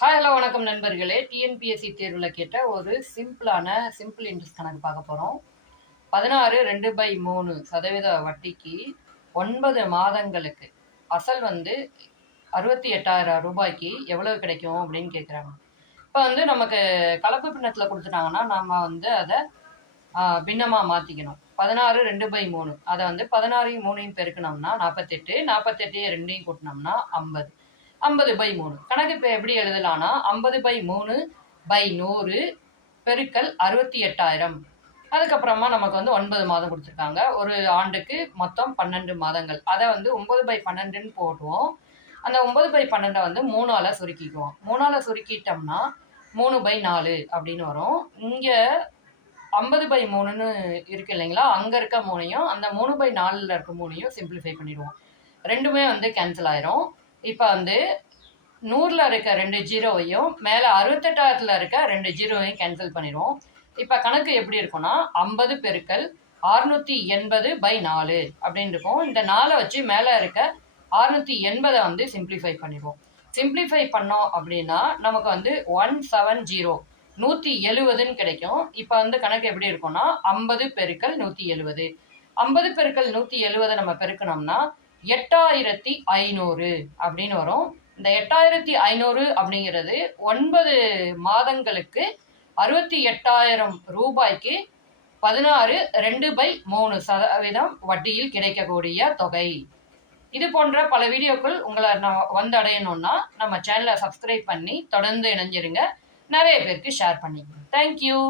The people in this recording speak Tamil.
ஹாய் ஹலோ வணக்கம் நண்பர்களே. டிஎன்பிஎஸ்சி தேர்வில் கேட்ட ஒரு சிம்பிள் இன்ட்ரெஸ்ட் கணக்கு பார்க்க போகிறோம். 16/2/3% வட்டிக்கு 9 மாதங்களுக்கு அசல் 68,000 ரூபாய்க்கு எவ்வளவு கிடைக்கும் அப்படின்னு கேட்குறாங்க. இப்போ நமக்கு கலப்பு பின்னத்தில் கொடுத்துட்டாங்கன்னா நம்ம அதை பின்னமாக மாற்றிக்கணும். 16/2/3 அதை 16 3 பெருக்கணும்னா 48, 48 2 கூட்டினோம்னா 50. 50/3 கணக்கு இப்போ எப்படி எழுதலாம்னா 50/3/100 பெருக்கல் 68,000. அதுக்கப்புறமா நமக்கு 9 மாதம் கொடுத்துருக்காங்க. ஒரு ஆண்டுக்கு மொத்தம் 12 மாதங்கள். அதை 9/12ன்னு போட்டுவோம். அந்த 9/12 3ஆல் சுருக்கிக்குவோம். 3ஆல் சுருக்கிட்டோம்னா 3/4 அப்படின்னு வரும். இங்கே 50/3ன்னு இருக்கு இல்லைங்களா, அங்கே இருக்க 3ஐயும் அந்த 3/4ல் இருக்க 3ஐயும் சிம்பிளிஃபை பண்ணிடுவோம். ரெண்டுமே கேன்சல் ஆயிரும். இப்போ 100ல் இருக்க 2 ஜீரோவையும் மேலே 68,000ல் இருக்க 2 ஜீரோவையும் கேன்சல் பண்ணிடுவோம். இப்போ கணக்கு எப்படி இருக்கும்னா 50 பெருக்கல் 680/4 அப்படின்னு இருக்கும். இந்த 4 வச்சு மேலே இருக்க 680 சிம்பிளிஃபை பண்ணிடுவோம். சிம்பிளிஃபை பண்ணோம் அப்படின்னா நமக்கு 170 170ன்னு கிடைக்கும். இப்போ கணக்கு எப்படி இருக்கும்னா 50 பெருக்கல் 170. 50 பெருக்கல் 170 நம்ம பெருக்கணும்னா 8,500 அப்படின்னு வரும். இந்த 8,500 அப்படிங்கிறது 9 மாதங்களுக்கு 68,000 ரூபாய்க்கு 16/2/3% வட்டியில் கிடைக்கக்கூடிய தொகை. இது போன்ற பல வீடியோக்கள் உங்களை அடையணும்னா நம்ம சேனலை சப்ஸ்கிரைப் பண்ணி தொடர்ந்து இணைஞ்சிருங்க. நிறைய பேருக்கு ஷேர் பண்ணிக்கோங்க. தேங்க்யூ.